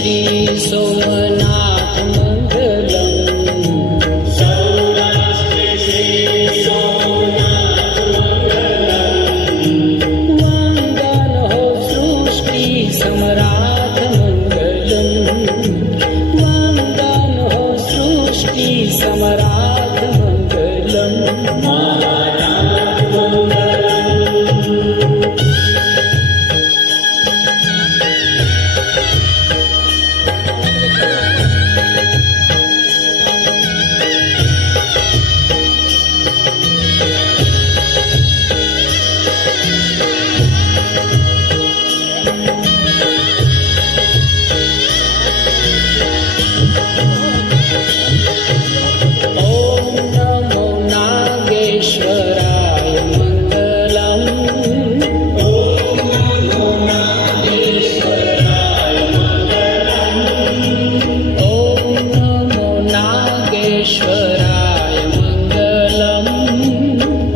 श्री सोमनाथ मंगलम। सौराष्ट्र श्री सोमनाथ मंगलम। वंदन हो सृष्टि सम्राट मंगलम। वंदन हो सृष्टि सम्राट मंगलम। महाराज मंगलम। ओम नमो नागेश्वराय मंगलम। ओम नमो नागेश्वराय मंगलम। ओम नमो नागेश्वराय मंगलम।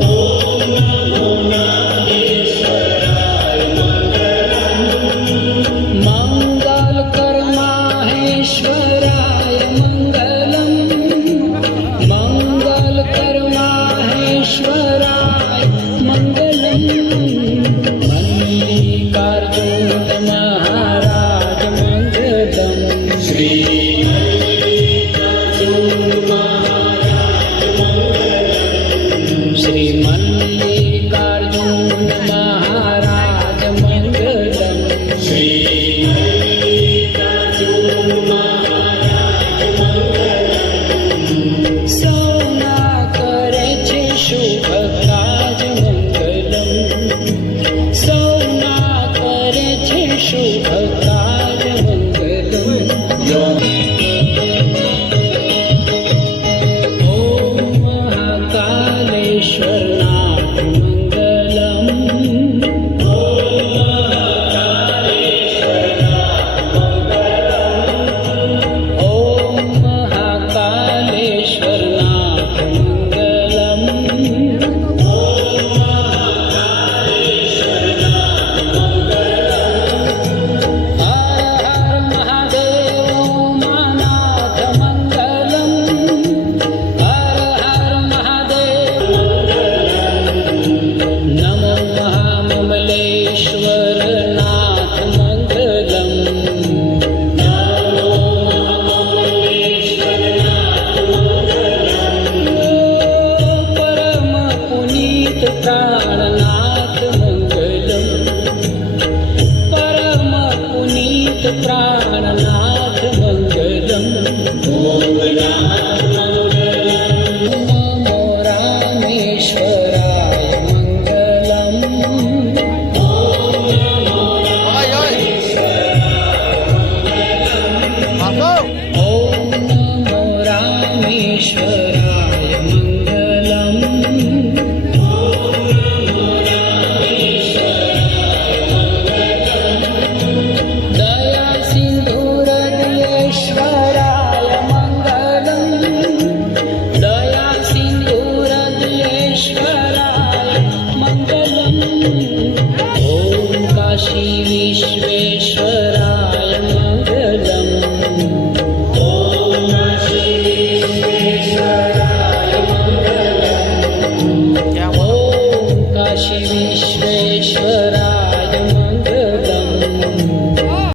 ओम नमो नागेश्वराय मंगलम। मंगल कर माहेश्वराय मंगलम। मंगल कर माहेश्वराय मंगलम। मल्लिकार्जुन महाराज मंगलम। श्री मल्लिकार्जुन महाराज मंगलम। श्री मल्लिकार्जुन महाराज मंगलम। श्री मल्लिकार्जुन महाराज मंगलम। सौना करे छे शुभ काज मंगलम। सौना करे छे शुभ काज मंगलम। ओम महाकालेश्वरनाथ मंगलम। ओम महाकालेश्वरनाथ मंगलम। हर हर महादेव उमानाथ मंगलम। हर हर महादेव। नमो महाममलेश्वर नाथ मंगलम। परम पुनीत प्राणनाथ मंगलम। परम पुनीत प्राणनाथ मंगलम। नमो रामेश्वराय मंगलम। ओम नमो रामेश्वराय